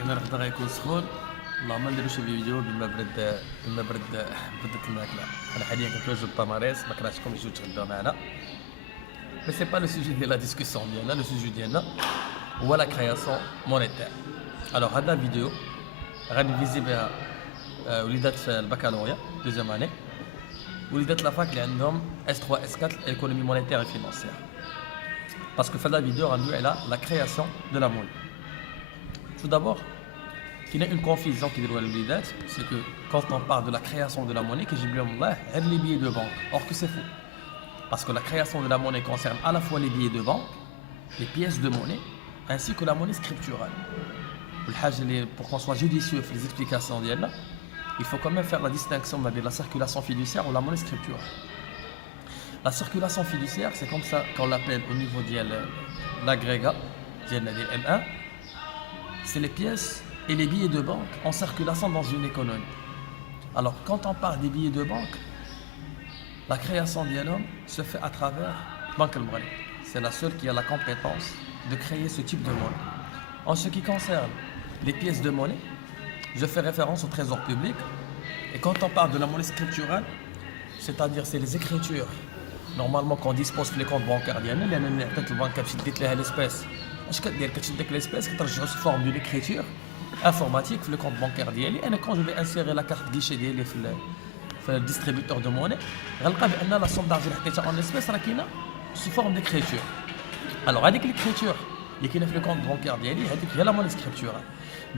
قلنا الغدا غيكون سخون. اللهم ما نديروش فيديو بما برد الماكله. انا حاليا كنتواجد باماريس، ما كرهتكم تجيو تغداو معنا. مي سي با لو سوجي ديال لا ديسكسيون ديالنا. لو سوجي ديالنا هو لا كرياسيون مونيتير. الوغ هذا الفيديو غنفيزي بها وليدات في البكالوريا دوزيام اني، وليدات لافاك اللي عندهم اس 3 اس 4 ايكونومي مونيتير et financière. Parce que في هذا الفيديو غندوي على لا كرياسيون دو لا موني. Tout d'abord, il y a une confusion qui déroule les dates, c'est que quand on parle de la création de la monnaie, que j'ai oublié les billets de banque. Or que c'est faux. Parce que la création de la monnaie concerne à la fois les billets de banque, les pièces de monnaie, ainsi que la monnaie scripturale. Pour qu'on soit judicieux sur les explications d'elle, il faut quand même faire la distinction de la circulation fiduciaire ou la monnaie scripturale. La circulation fiduciaire, c'est comme ça qu'on l'appelle au niveau de l'agrégat, de M1. C'est les pièces et les billets de banque en circulation dans une économie. Alors, quand on parle des billets de banque, la création d'Yalom se fait à travers Banque al-Mghali. C'est la seule qui a la compétence de créer ce type de monnaie. En ce qui concerne les pièces de monnaie, je fais référence au trésor public. Et quand on parle de la monnaie scripturale, c'est-à-dire c'est les écritures, normalement qu'on dispose sur les comptes bancaires d'Yalom, il y a une banque qui a l'espèce. اش كدير كتشد ليسبيس كترجعو سو فورم دو ليكريتور انفورماتيك في الكونت بانكير ديالي. انا كون جو في انسيري لا كارت غيشي ديالي في الديستريبيوتور دو موني، غنلقى بان لا سوم دارجون اللي حطيتها اون اسبيس راه كاينه سو فورم ديكريتور. الوغ هذيك ليكريتور اللي كاينه في الكونت بانكير ديالي هذيك هي لا موني سكريبتورال.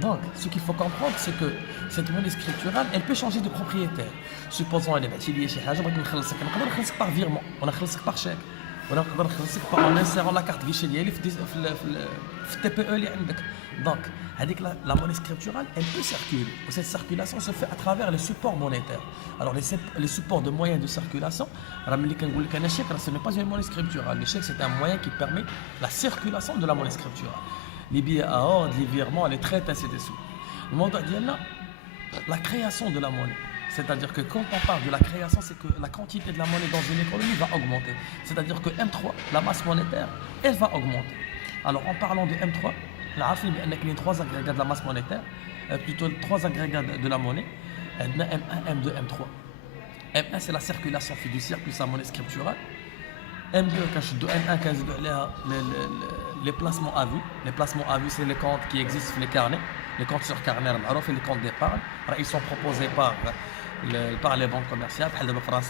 Donc, ce qu'il faut comprendre, c'est que cette monnaie scripturale, elle peut changer de propriétaire. Supposons elle est bâtie chez Haja, on va نخلصك par virement, on نخلصك par chèque. ولا نقدر نخلصك en insérant la carte guichet ديالي في التي بي او اللي عندك. دونك هذيك la monnaie scripturale, elle peut circuler. Et cette circulation se fait à travers les supports monétaires. Alors les supports de moyens de circulation, راه ملي كنقول لك انا chèque, ce n'est pas une monnaie scripturale. Le chèque, c'est un moyen qui permet la circulation de la monnaie scripturale. Les billets à ordre, les virements, les traites, ainsi de suite. Le montant ديالنا la création de la monnaie. C'est-à-dire que quand on parle de la création, c'est que la quantité de la monnaie dans une économie va augmenter. C'est-à-dire que M3, la masse monétaire, elle va augmenter. Alors en parlant de M3, on a vu qu'il y a trois agrégats de la masse monétaire, plutôt trois agrégats de la monnaie, M1, M2, M3. M1, c'est la circulation fiduciaire plus la monnaie scripturale. M2, M1, les placements à vue. Les placements à vue, c'est les comptes qui existent sur les carnets. Les comptes sur carnet, les comptes d'épargne. Ils sont proposés par les banques commerciales. En France,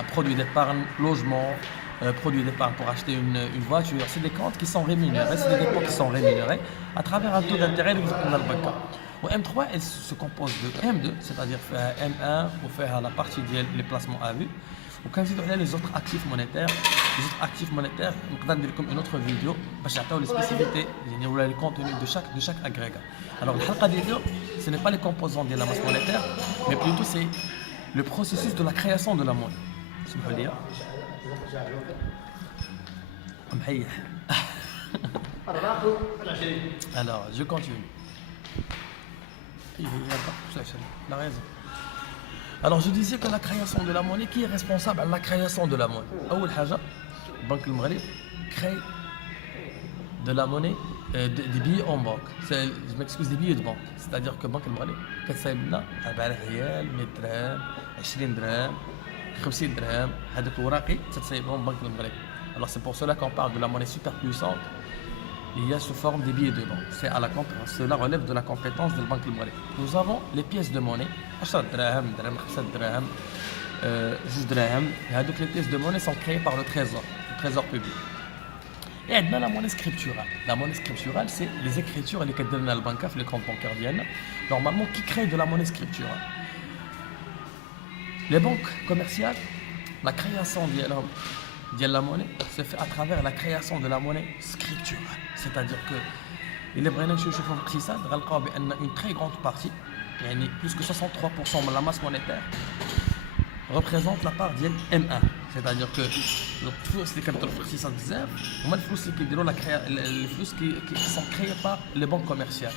un produit d'épargne, logement, produit d'épargne pour acheter une voiture. C'est des comptes qui sont rémunérés, c'est des dépôts qui sont rémunérés à travers un taux d'intérêt dans le banque. M3, elle se compose de M2, c'est-à-dire M1 pour faire la partie des placements à vue. Ou quand vous avez les autres actifs monétaires, on peut dire comme une autre vidéo, parce que les spécificités, les contenus de chaque agrégat. Alors, ce n'est pas les composants de la masse monétaire, mais plutôt c'est le processus de la création de la monnaie. C'est ce que je veux dire. Alors, je continue. La raison. Alors je disais que la création de la monnaie, qui est responsable à la création de la monnaie? أول حاجة Banque al-Mghali crée de la monnaie, des billets en banque. Je m'excuse, des billets de banque. C'est-à-dire que Banque al-Mghali كتسايب لنا 4000 ريال، 100 درهم، 20 درهم، 50 درهم، هذوك الوراقي تتسايبهم Banque al-Mghali. Alors c'est pour cela qu'on parle de la monnaie super puissante. Il y a sous forme des billets de banque. Cela relève de la compétence de la Banque al-Mghali. Nous avons les pièces de monnaie. 10 dirhams, 5 dirhams, 10 dirhams. Et les pièces de monnaie sont créées par le trésor public. Et on a la monnaie scripturale. La monnaie scripturale, c'est les écritures et les cadres de la banque, les comptes bancaires d'Yann, normalement qui créent de la monnaie scripturale. Les banques commerciales, la création de la monnaie se fait à travers la création de la monnaie scripturale. C'est-à-dire que il est vraiment une très grande partie, plus que 63% de la masse monétaire représente la part de M1. C'est-à-dire que le flux qui sont créés par les banques commerciales.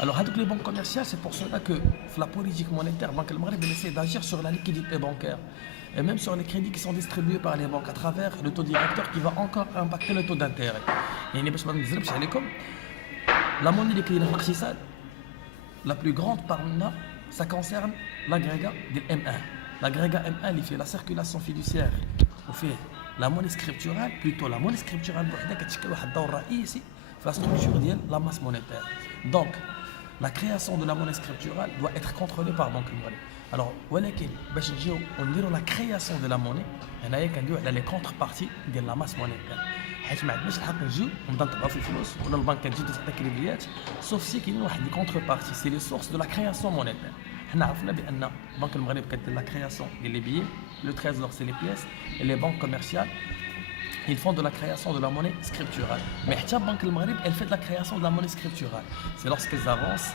Alors, avec les banques commerciales, c'est pour cela que la politique monétaire, Banque al-Maghreb essaie d'agir sur la liquidité bancaire. et même sur les crédits qui sont distribués par les banques à travers le taux directeur qui va encore impacter le taux d'intérêt. يعني باش ما نزلبش عليكم la monnaie اللي كاينه في الاقتصاد la plus grande parmi ça concerne l'agrégat de M1. L'agrégat M1 اللي fait la circulation fiduciaire وفيه la monnaie scripturale, plutôt la monnaie scripturale بوحدها كتشكل واحد الدور رئيسي في la structure ديال la masse monétaire. Donc la création de la monnaie scripturale doit être contrôlée par Banque Maghreb. Alors ولكن باش نجيو ونديروا la création de la monnaie هنايا كندويو على les contreparties ديال la masse monétaire. حيت ما عندناش الحق نجيو ونبدا نطبعوا في الفلوس ولا البنك كتجي تعطيك كريديات سوف سي كاينين واحد لي كونتربارتي سي لي سورس دو لا كرياسيون مونيتير. حنا عرفنا بان بنك المغرب كدير لا كرياسيون ديال لي بيي لو تريزور سي لي بيس et les banques commerciales ils font de la création de la monnaie scripturale. Mais حتى بنك المغرب elle fait de la création de la monnaie scripturale. C'est lorsqu'ils avancent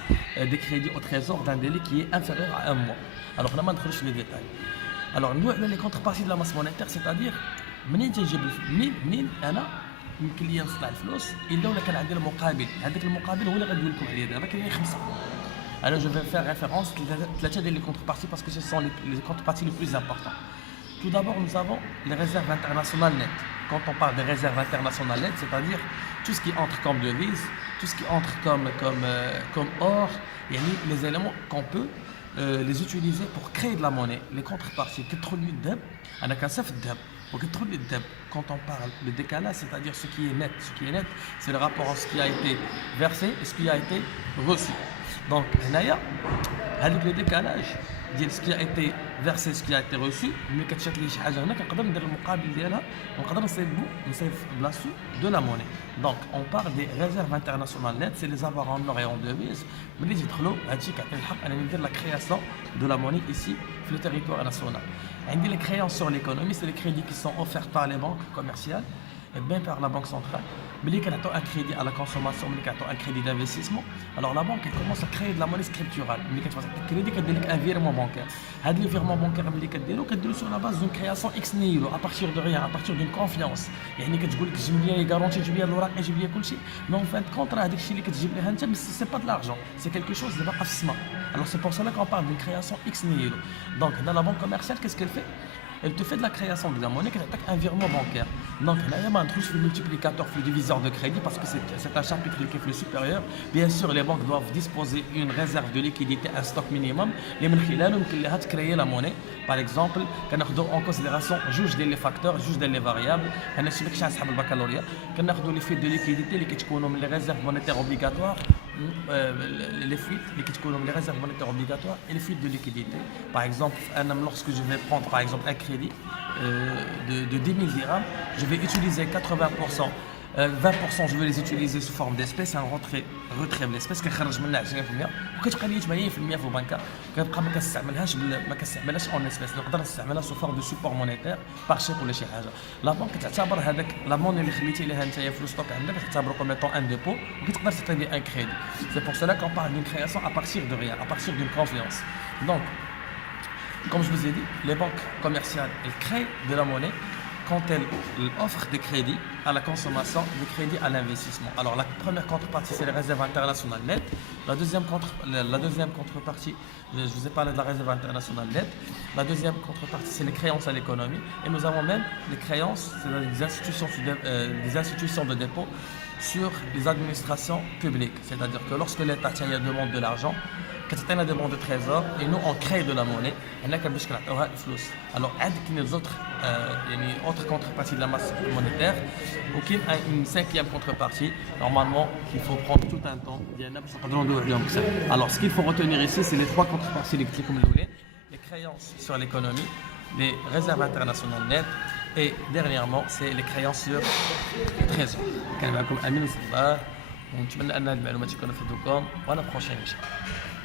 des crédits au trésor d'un délai qui est inférieur à un mois. Alors هنا ما ندخلوش في les détails. Alors ندوي على les contreparties de la masse monétaire, c'est-à-dire منين تنجيب منين انا يمكن لي نصنع الفلوس الا ولا كان عندي المقابل. هذاك المقابل هو اللي غندوي لكم عليه دابا. كاينين خمسه. Alors je vais faire référence ثلاثه ديال les contreparties parce que ce sont les contreparties les plus importantes. Tout d'abord, nous avons les réserves internationales nettes. Quand on parle des réserves internationales nettes, c'est-à-dire tout ce qui entre comme devise, tout ce qui entre comme or, les éléments qu'on peut les utiliser pour créer de la monnaie. Les contreparties, quand on parle de décalage, c'est-à-dire ce qui est net, c'est le rapport entre ce qui a été versé et ce qui a été reçu. Donc, avec le décalage, ce qui a été versé, ce qui a été reçu, mais كتشات لي شي حاجه هنا كنقدر ندير المقابل ديالها ونقدر نصيب بلاصتو de la monnaie. Donc on parle des réserves internationales nettes, c'est les avoirs en or et en devises. ملي تدخلوا هادشي كيعطيني الحق انني ندير la création de la monnaie ici في le territoire national. عندي les créances sur l'économie, c'est les crédits qui sont offerts par les banques commerciales et bien par la banque centrale. ملي كنعطيو un crédit à la consommation, ملي كنعطيو un crédit d'investissement, alors la banque elle commence à créer de la monnaie scripturale. ملي كتعطيك الكريدي كدير لك un virement bancaire. هاد لي virement bancaire ملي كديرو sur la base d'une création ex nihilo à partir de rien, à partir d'une confiance. يعني كتقول لك جيب لي غارونتي، جيب لي الوراق، جيب لي كلشي، مي اون فان كونت راه هذاك الشيء اللي كتجيب ليها انت سي با de l'argent, c'est quelque chose اللي باقا في السما. Alors c'est pour cela qu'on parle d'une création ex nihilo. Donc dans la banque commerciale, qu'est-ce qu'elle fait? Elle te fait de la création de la monnaie, qui attaque un virement bancaire. Donc là, il y a un truc sur le multiplicateur, le diviseur de crédit, parce que c'est un chapitre qui est le supérieur. Bien sûr, les banques doivent disposer d'une réserve de liquidité, un stock minimum. Les gens qui créer la monnaie. Par exemple, quand on prend en considération juge les facteurs, juge les variables, quand on a le baccalauréat, quand on a les fuites de liquidité, les réserves monétaires obligatoires, les fuites, les réserves monétaires obligatoires et les fuites de liquidité. Par exemple, lorsque je vais prendre par exemple un crédit de 10 000 dirhams, je vais utiliser 80%. 20% je vais les utiliser sous forme d'espèces, un retrait de l'espèce كنخرج منها 20% وكتبقى لي 80% في البنكه كنبقى ما كنستعملهاش اون اسبيس، نقدر نستعملها سو فورم دو سوبور مونيتير باغ شيك ولا شي حاجه. لا بنك تعتبر هذاك لا موني اللي خليتي ليها نتايا في الستوك عندك تعتبره كوم ايتون ان ديبو وكتقدر تعطي بيه ان كريدي. سي بور سلا كون بارل دون كرياسيون à partir de rien, à partir d'une confiance. Donc comme je vous ai dit, les banques commerciales elles créent de la monnaie quand elles offrent des crédits à la consommation, des crédits à l'investissement. Alors la première contrepartie, c'est les réserves internationales nettes. La deuxième contrepartie, je vous ai parlé de la réserve internationale nette. La deuxième contrepartie, c'est les créances à l'économie. Et nous avons même les créances, c'est des institutions de dépôt sur les administrations publiques. C'est-à-dire que lorsque l'État demande de l'argent, كتعطينا des bons de trésor et nous on crée de la monnaie. هنا باش كنعطيوها الفلوس. Alors عندك les autres autres contreparties de la masse monétaire. وكاين une cinquième contrepartie. Normalement il faut prendre tout un temps ديالنا باش نقدروا ندويو عليهم بزاف. Alors ce qu'il faut retenir ici, c'est les trois contreparties اللي قلت لكم الاولين. Les créances sur l'économie, les réserves internationales nettes et dernièrement c'est les créances sur le trésor. كان معكم امين صباح ونتمنى ان هذه المعلومات تكونوا فادوكم وانا بروشين ان شاء الله.